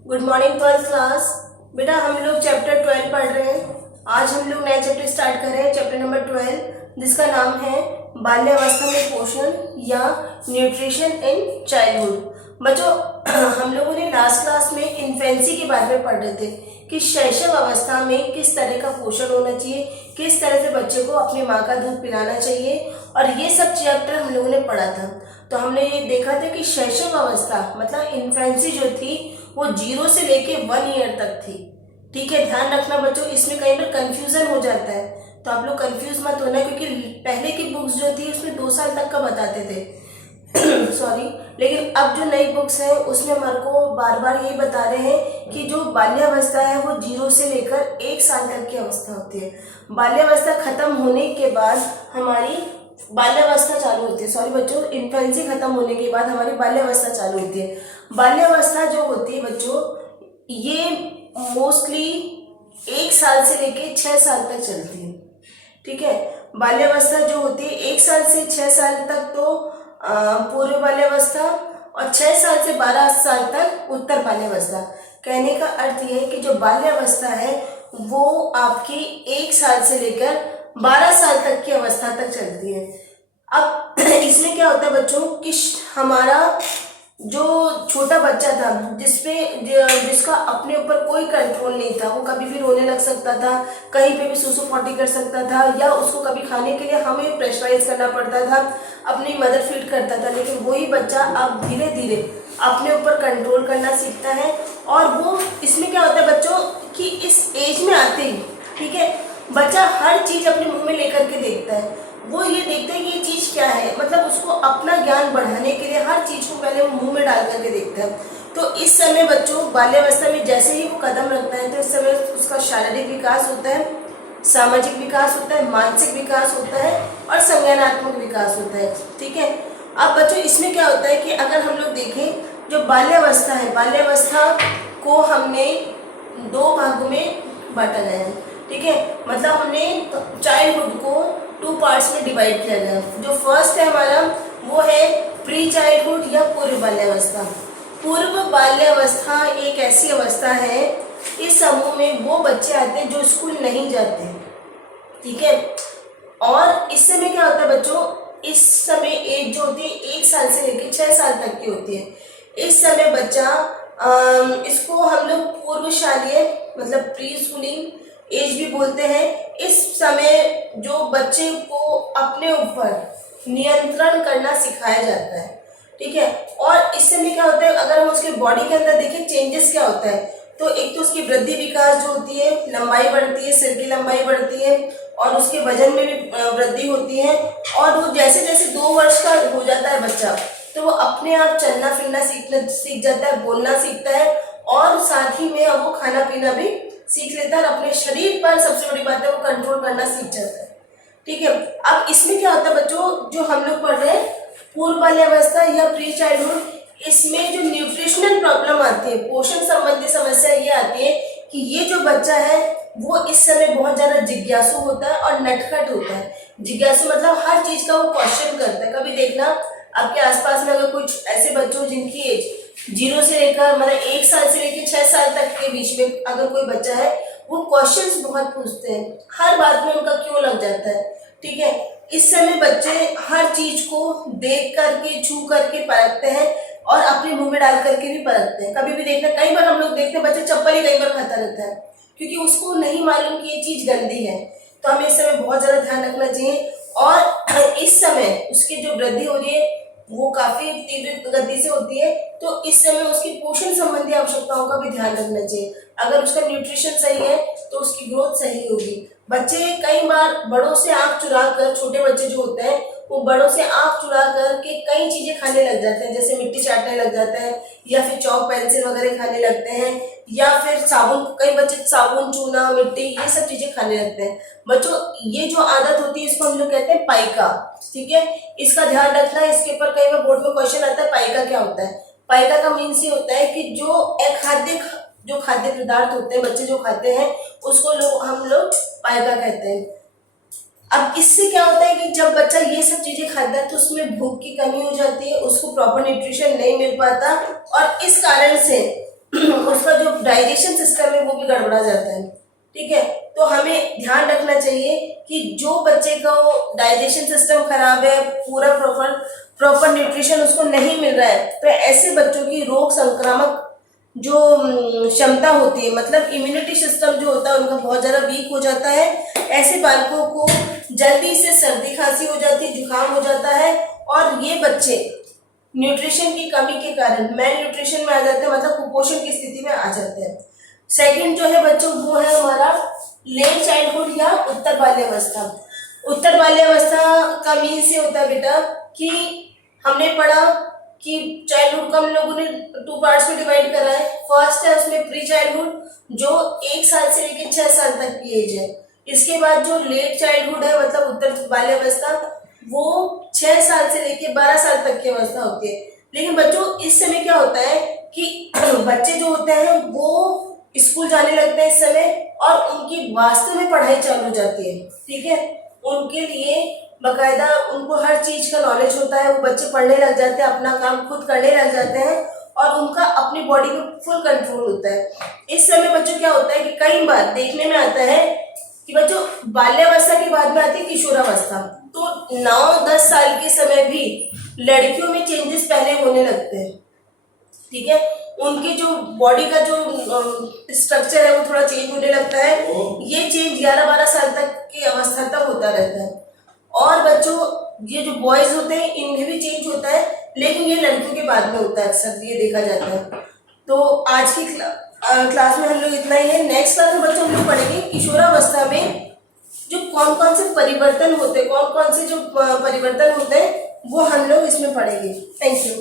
Good morning twelfth class. बेटा हम लोग चैप्टर 12 पढ़ रहे हैं। आज हम लोग नया चैप्टर स्टार्ट कर रहे हैं, चैप्टर नंबर 12, जिसका नाम है बाल्यावस्था में पोषण या न्यूट्रिशन इन चाइल्डहुड। बच्चों हम लोगों ने लास्ट क्लास में इन्फेंसी के बारे में पढ़ रहे थे कि शैशव अवस्था में किस तरह का पोषण होना चाहिए, किस तरह से बच्चे को अपनी माँ का दूध पिलाना चाहिए, और ये सब चैप्टर हम लोगों ने पढ़ा था। तो हमने ये देखा था कि शैशव अवस्था मतलब इन्फेंसी जो थी वो 0 से लेके 1 ईयर तक थी। ठीक है, ध्यान रखना बच्चों, इसमें कई बार कंफ्यूजन हो जाता है, तो आप लोग कंफ्यूज मत होना, क्योंकि पहले की बुक्स जो थी उसमें 2 साल तक का बताते थे सॉरी, लेकिन अब जो नई बुक्स हैं उसमें हमारे को बार बार यही बता रहे हैं कि जो बाल्यावस्था है वो 0 से लेकर 1 साल तक की अवस्था होती है। बाल्यावस्था खत्म होने के बाद हमारी बाल्यावस्था चालू होती है। सॉरी बच्चों, इन्फेंसी खत्म होने के बाद हमारी बाल्यावस्था चालू होती है। बाल्यावस्था जो होती है बच्चों, ये मोस्टली 1 साल से लेके 6 साल तक चलती है। ठीक है, बाल्यावस्था जो होती है 1 साल से 6 साल तक तो पूर्व बाल्यावस्था, और 6 साल से 12 साल तक उत्तर बाल्यावस्था। कहने का अर्थ यह है कि जो बाल्यावस्था है वो आपकी 1 साल से लेकर 12 साल तक की अवस्था तक चलती है। अब इसमें क्या होता है बच्चों कि हमारा जो छोटा बच्चा था जिसका अपने ऊपर कोई कंट्रोल नहीं था, वो कभी भी रोने लग सकता था, कहीं पे भी सुसु पॉटी कर सकता था, या उसको कभी खाने के लिए हमें प्रेशराइज करना पड़ता था, अपनी मदर फीड करता था। लेकिन वही बच्चा अब धीरे धीरे अपने ऊपर कंट्रोल करना सीखता है। और वो इसमें क्या होता है बच्चों कि इस एज में आते ही, ठीक है, बच्चा हर चीज अपने मुंह में लेकर के देखता है। वो ये देखते हैं कि ये चीज क्या है, मतलब उसको अपना ज्ञान बढ़ाने के लिए हर चीज को पहले मुंह में डाल करके देखता है। तो इस समय बच्चों बाल्यावस्था में जैसे ही वो कदम रखता है तो इस समय उसका शारीरिक विकास होता है, सामाजिक विकास होता है, मानसिक विकास होता है और संज्ञानात्मक विकास होता है। ठीक है, अब बच्चों इसमें क्या होता है कि अगर हम लोग देखें जो बाल्यावस्था है, बाल्यावस्था को हमने 2 भागों में बांटा गया है। ठीक है, मतलब हमने चाइल्डहुड को 2 पार्ट्स में डिवाइड किया गया। जो फर्स्ट है हमारा वो है प्री चाइल्डहुड या पूर्व बाल्यावस्था। पूर्व बाल्यावस्था एक ऐसी अवस्था है, इस समूह में वो बच्चे आते हैं जो स्कूल नहीं जाते। ठीक है, और इस समय क्या होता है बच्चों, इस समय एज जो होती है 1 साल से लेकर 6 साल तक की होती है। इस समय बच्चा इसको हम लोग पूर्व शालेय मतलब प्री स्कूलिंग एज भी बोलते हैं। इस समय जो बच्चे को अपने ऊपर नियंत्रण करना सिखाया जाता है। ठीक है, और इस समय क्या होता है, अगर हम उसके बॉडी के अंदर देखें चेंजेस क्या होता है, तो एक तो उसकी वृद्धि विकास जो होती है, लंबाई बढ़ती है, सिर की लंबाई बढ़ती है, और उसके वजन में भी वृद्धि होती है। और वो जैसे जैसे 2 वर्ष का हो जाता है बच्चा, तो वो अपने आप चलना फिरना सीख जाता है, बोलना सीखता है, और साथ ही में अब वो खाना पीना भी सीख लेता है, अपने शरीर पर सबसे बड़ी बात है वो कंट्रोल करना सीख जाता है। ठीक है, अब इसमें क्या होता है बच्चों, जो हम लोग पढ़ रहे हैं पूर्व बाल्यावस्था या प्री चाइल्डहुड, इसमें जो न्यूट्रिशनल प्रॉब्लम आती है, पोषण संबंधी समस्या ये आती है कि ये जो बच्चा है वो इस समय बहुत ज्यादा जिज्ञासु होता है और नटखट होता है। जिज्ञासु मतलब हर चीज का वो क्वेश्चन करता है। कभी देखना आपके आसपास में अगर कुछ ऐसे बच्चों जिनकी एज 0 से लेकर मतलब 1 साल से लेकर 6 साल तक के बीच में अगर कोई बच्चा है, वो क्वेश्चंस बहुत पूछते हैं, हर बात में उनका क्यों लग जाता है। ठीक है, इस समय बच्चे हर चीज को देख करके छू करके परखते हैं और अपने मुंह में डाल करके भी परखते हैं। कभी भी देखना, कई बार हम लोग देखते हैं बच्चे चप्पल ही कई बार खाता रहता है, क्योंकि उसको नहीं मालूम कि ये चीज गंदी है। तो हमें इस समय बहुत ज्यादा ध्यान रखना चाहिए, और इस समय उसकी जो वृद्धि हो रही है वो काफी तीव्र गति से होती है, तो इस समय उसकी पोषण संबंधी आवश्यकताओं का भी ध्यान रखना चाहिए। अगर उसका न्यूट्रिशन सही है तो उसकी ग्रोथ सही होगी। बच्चे कई बार बड़ों से आंख चुरा कर, छोटे बच्चे जो होते हैं वो बड़ों से आंख चुरा कर के कई चीजें खाने लग जाते हैं, जैसे मिट्टी चाटने लग जाता है, या फिर चौक पेंसिल वगैरह खाने लगते हैं, या फिर साबुन, कई बच्चे साबुन चूना मिट्टी ये सब चीजें खाने लगते हैं। बच्चों ये जो आदत होती है इसको हम लोग कहते हैं पाइका। ठीक है, इसका ध्यान रखना है, इसके ऊपर कई बार बोर्ड में क्वेश्चन आता है पाइका क्या होता है। पाइका का मीन्स ये होता है कि जो खाद्य पदार्थ होते हैं बच्चे जो खाते हैं उसको हम लोग पाइका कहते हैं। अब इससे क्या होता है कि जब बच्चा ये सब चीजें खाता है तो उसमें भूख की कमी हो जाती है, उसको प्रॉपर न्यूट्रिशन नहीं मिल पाता, और इस कारण से उसका जो डाइजेशन सिस्टम है वो भी गड़बड़ा जाता है। ठीक है, तो हमें ध्यान रखना चाहिए कि जो बच्चे का डाइजेशन सिस्टम खराब है, पूरा प्रॉपर न्यूट्रिशन उसको नहीं मिल रहा है, तो ऐसे बच्चों की रोग संक्रामक जो क्षमता होती है, मतलब इम्यूनिटी सिस्टम जो होता है उनका बहुत ज़्यादा वीक हो जाता है। ऐसे बालकों को जल्दी से सर्दी खांसी हो जाती है, जुकाम हो जाता है, और ये बच्चे न्यूट्रिशन की कमी के कारण मैल न्यूट्रिशन में आ जाते हैं, मतलब कुपोषण की स्थिति में आ जाते हैं। सेकंड जो है बच्चों वो है हमारा लेट चाइल्डहुड या उत्तर बाल्यावस्था। उत्तर बाल्यावस्था का मीन से होता है बेटा कि हमने पढ़ा कि चाइल्डहुड को हम लोगों ने 2 पार्ट्स में डिवाइड करा है। फर्स्ट है उसमें प्री चाइल्डहुड जो 1 साल से लेकर 6 साल तक की एज है। इसके बाद जो लेट चाइल्डहुड है मतलब उत्तर बाल्यावस्था वो 6 साल से लेकर 12 साल तक की अवस्था होती है। लेकिन बच्चों इस समय क्या होता है कि बच्चे जो होते हैं वो स्कूल जाने लगते हैं इस समय, और उनकी वास्तव में पढ़ाई चालू हो जाती है। ठीक है, उनके लिए बाकायदा उनको हर चीज का नॉलेज होता है, वो बच्चे पढ़ने लग जाते हैं, अपना काम खुद करने लग जाते हैं, और उनका अपनी बॉडी पे फुल कंट्रोल होता है। इस समय बच्चों क्या होता है कि कई बार देखने में आता है कि बच्चों बाल्यावस्था के बाद में आती है किशोरावस्था, तो 9-10 साल के समय भी लड़कियों में चेंजेस पहले होने लगते हैं। ठीक है, उनकी जो बॉडी का जो स्ट्रक्चर है वो थोड़ा चेंज होने लगता है। ये चेंज 11-12 साल तक की अवस्था तक होता रहता है। और बच्चों ये जो बॉयज होते हैं इनमें भी चेंज होता है, लेकिन ये लड़कियों के बाद में होता है, अक्सर ये देखा जाता है। तो आज की क्लास में हम लोग इतना ही है। नेक्स्ट क्लास में बच्चों हम लोग पढ़ेंगे किशोरावस्था में जो कौन कौन से परिवर्तन होते हैं, कौन कौन से जो परिवर्तन होते हैं वो हम लोग इसमें पढ़ेंगे। Thank you.